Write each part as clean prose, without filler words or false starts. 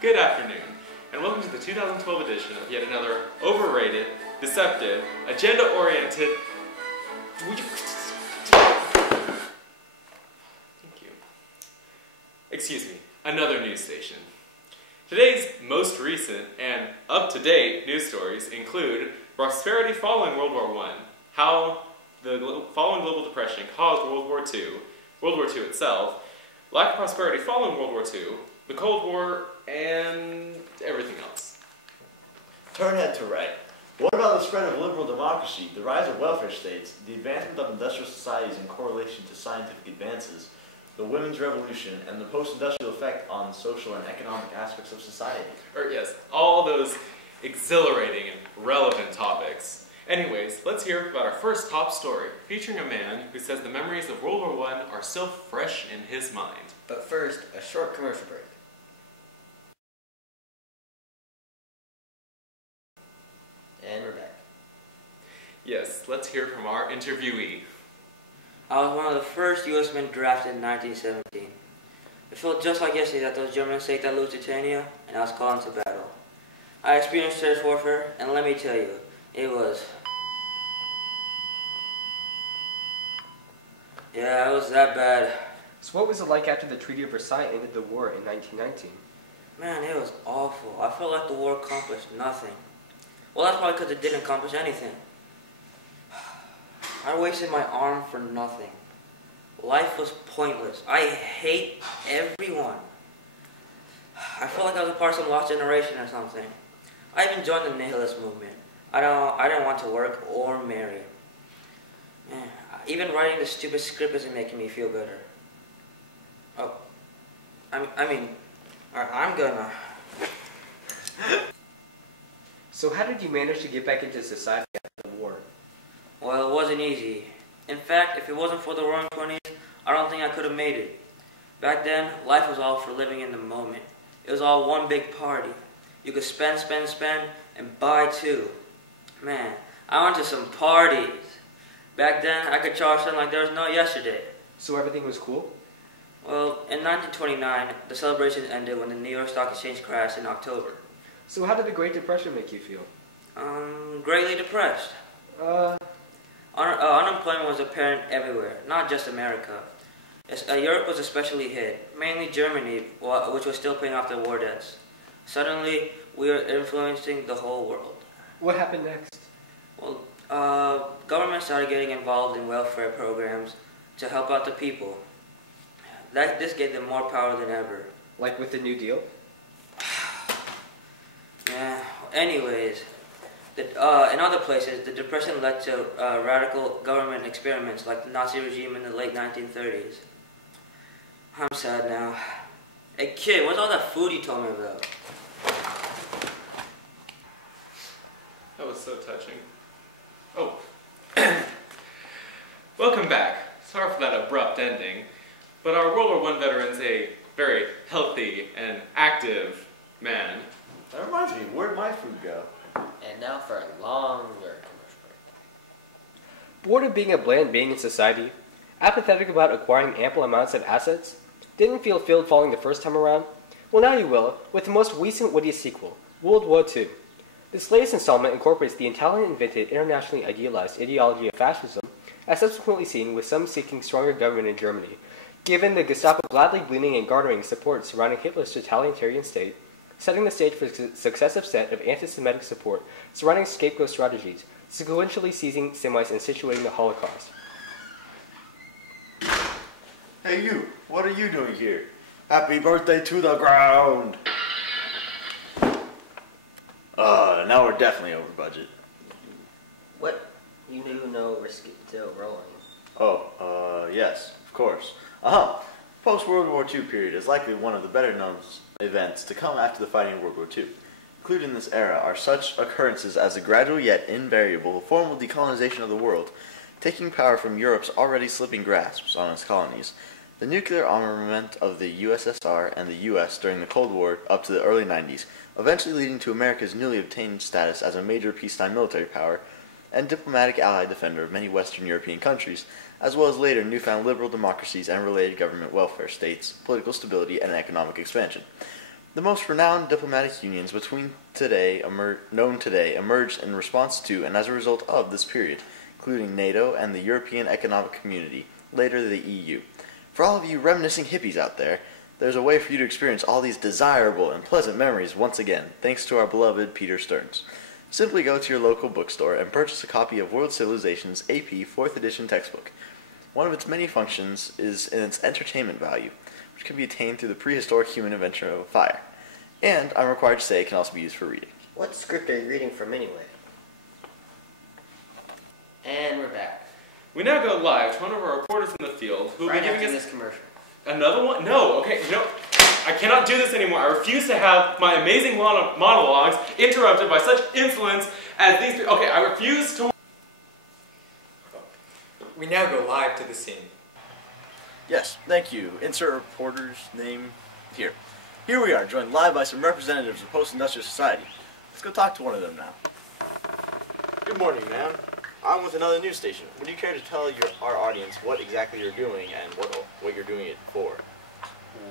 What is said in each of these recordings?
Good afternoon, and welcome to the 2012 edition of yet another overrated, deceptive, agenda-oriented... Thank you. Excuse me, another news station. Today's most recent and up-to-date news stories include prosperity following World War I, how the following global depression caused World War II itself, lack of prosperity following World War II, the Cold War, and everything else. Turn head to right. What about the spread of liberal democracy, the rise of welfare states, the advancement of industrial societies in correlation to scientific advances, the women's revolution, and the post-industrial effect on social and economic aspects of society? Yes, all those exhilarating and relevant topics. Anyways, let's hear about our first top story, featuring a man who says the memories of World War I are still fresh in his mind. But first, a short commercial break. And we're back. Yes, let's hear from our interviewee. I was one of the first U.S. men drafted in 1917. It felt just like yesterday that those Germans saved that Lusitania, and I was called into battle. I experienced trench warfare, and let me tell you, it was... Yeah, it was that bad. So what was it like after the Treaty of Versailles ended the war in 1919? Man, it was awful. I felt like the war accomplished nothing. Well, that's probably because it didn't accomplish anything. I wasted my arm for nothing. Life was pointless. I hate everyone. I felt like I was a part of some lost generation or something. I even joined the nihilist movement. I didn't want to work or marry. Man, even writing this stupid script isn't making me feel better. Oh, I'm gonna... So how did you manage to get back into society after the war? Well, it wasn't easy. In fact, if it wasn't for the Roaring '20s, I don't think I could have made it. Back then, life was all for living in the moment. It was all one big party. You could spend, and buy too. Man, I went to some parties. Back then, I could charge something like there was no yesterday. So everything was cool? Well, in 1929, the celebrations ended when the New York Stock Exchange crashed in October. So how did the Great Depression make you feel? Greatly depressed. Unemployment was apparent everywhere, not just America. Europe was especially hit, mainly Germany, which was still paying off their war debts. Suddenly, we were influencing the whole world. What happened next? Well, government started getting involved in welfare programs to help out the people. This gave them more power than ever. Like with the New Deal? Yeah, anyways, in other places, the Depression led to radical government experiments like the Nazi regime in the late 1930s. I'm sad now. Hey kid, what's all that food you told me about? That was so touching. Oh. Welcome back. Sorry for that abrupt ending, but our World War I veteran's a very healthy and active man. That reminds me, where'd my food go? And now for a longer commercial break. Bored of being a bland being in society? Apathetic about acquiring ample amounts of assets? Didn't feel filled falling the first time around? Well, now you will, with the most recent wittiest sequel, World War II. This latest installment incorporates the Italian-invented, internationally idealized ideology of fascism, as subsequently seen with some seeking stronger government in Germany, given the Gestapo gladly bleeding and garnering support surrounding Hitler's totalitarian state, setting the stage for a successive set of anti-Semitic support surrounding scapegoat strategies, sequentially seizing Semites and situating the Holocaust. Hey you, what are you doing here? Happy birthday to the ground! Now we're definitely over budget. What? You do know we're still rolling. Oh, yes, of course. Post-World War II period is likely one of the better-known events to come after the fighting of World War II. Included in this era are such occurrences as the gradual yet invariable formal decolonization of the world, taking power from Europe's already slipping grasps on its colonies, the nuclear armament of the USSR and the US during the Cold War up to the early 90s, eventually leading to America's newly obtained status as a major peacetime military power, and diplomatic ally defender of many Western European countries, as well as later newfound liberal democracies and related government welfare states, political stability, and economic expansion. The most renowned diplomatic unions known today emerged in response to and as a result of this period, including NATO and the European Economic Community, later the EU. For all of you reminiscing hippies out there, there's a way for you to experience all these desirable and pleasant memories once again, thanks to our beloved Peter Stearns. Simply go to your local bookstore and purchase a copy of World Civilization's AP 4th edition textbook. One of its many functions is in its entertainment value, which can be attained through the prehistoric human invention of a fire. And, I'm required to say, it can also be used for reading. What script are you reading from anyway? And we're back. We now go live to one of our reporters in the field who will be giving us this commercial. another one. No, okay, I cannot do this anymore. I refuse to have my amazing monologues interrupted by such insolence as these people. Okay, I refuse to. We now go live to the scene. Yes, thank you. Insert reporter's name here. Here we are, joined live by some representatives of post-industrial society. Let's go talk to one of them now. Good morning, ma'am. I'm with another news station. Would you care to tell our audience what exactly you're doing and what you're doing it for?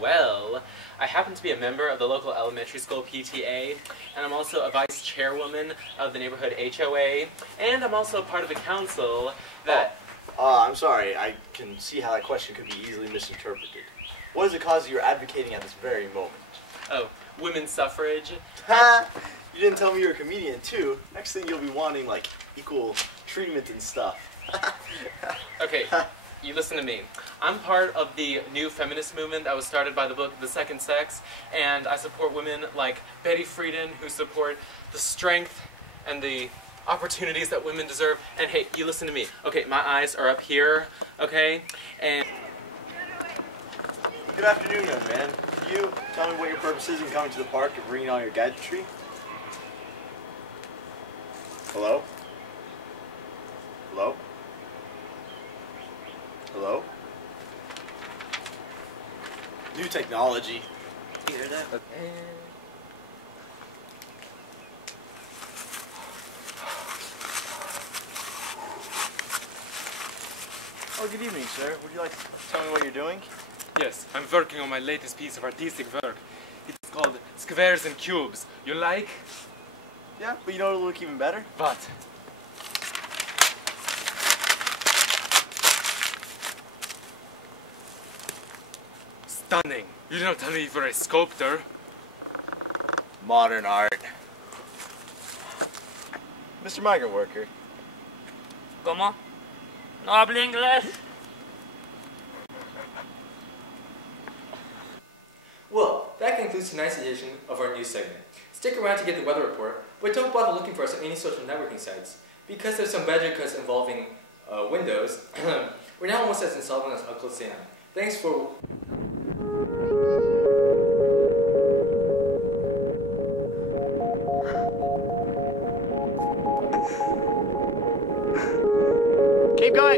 Well, I happen to be a member of the local elementary school PTA, and I'm also a vice chairwoman of the neighborhood HOA, and I'm also part of the council that... I'm sorry. I can see how that question could be easily misinterpreted. What is the cause you're advocating at this very moment? Oh, women's suffrage. Ha! You didn't tell me you're a comedian, too. Next thing you'll be wanting, like, equal treatment and stuff. Okay, you listen to me. I'm part of the new feminist movement that was started by the book The Second Sex, and I support women like Betty Friedan who support the strength and the opportunities that women deserve. And hey, you listen to me. Okay, my eyes are up here, okay? And... Good afternoon, young man. Could you tell me what your purpose is in coming to the park and bringing all your gadgetry? Hello? Hello? Hello? New technology. You hear that? Oh, good evening, sir. Would you like to tell me what you're doing? yes, I'm working on my latest piece of artistic work. It's called Squares and Cubes. You like? Yeah, but you know what'll look even better? What? Stunning. You don't tell me for a sculptor. Modern art. Mr. Migrant Worker. ¿Cómo? ¿No hablo inglés? Well, that concludes tonight's edition of our news segment. Stick around to get the weather report, but don't bother looking for us on any social networking sites. Because there's some budget cuts involving Windows, we're now almost as insolvent as Uncle Sam. Thanks for...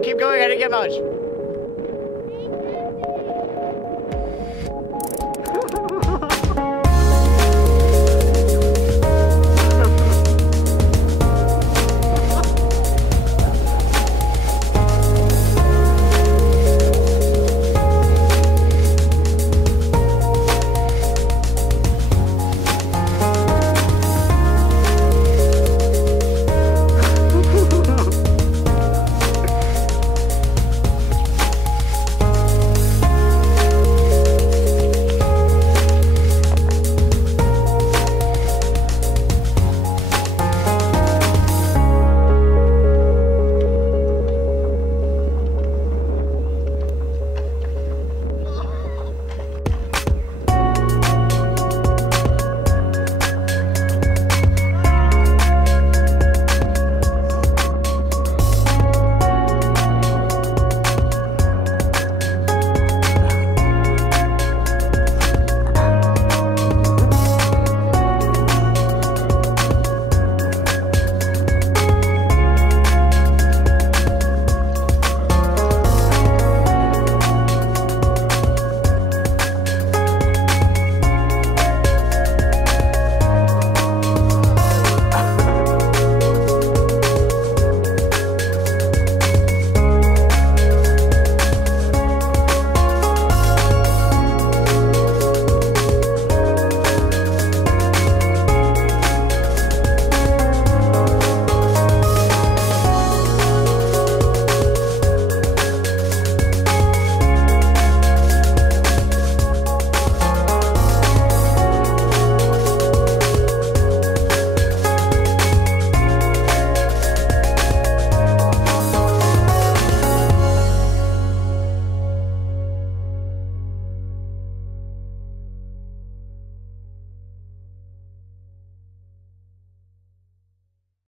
Keep going, I didn't get much.